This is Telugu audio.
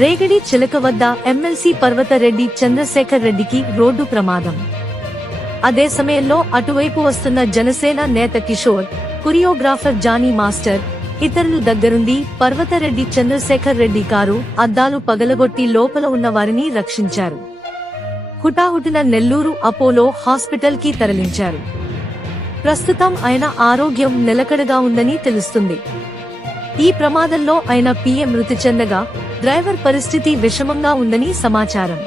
రేగడి చిలక వద్ద ఎమ్మెల్సీ పర్వతరెడ్డి చంద్రశేఖర్ రెడ్డికి రోడ్డు ప్రమాదం. అదే సమయంలో అటువైపు వస్తున్న జనసేన నేత కిషోర్ కొరియోగ్రాఫర్ జానీ మాస్టర్ ఇతరులు దగ్గరుండి పర్వతరెడ్డి చంద్రశేఖర్ రెడ్డి కారు అద్దాలు పగలగొట్టి లోపల ఉన్న వారిని రక్షించారు. హుటాహుటిన నెల్లూరు అపోలో హాస్పిటల్కి తరలించారు. ప్రస్తుతం ఆయన ఆరోగ్యం నిలకడగా ఉందని తెలుస్తుంది. ఈ ప్రమాదంలో ఆయన పీఎం మృతి చెందగా డ్రైవర్ పరిస్థితి విషమంగా ఉందని సమాచారం.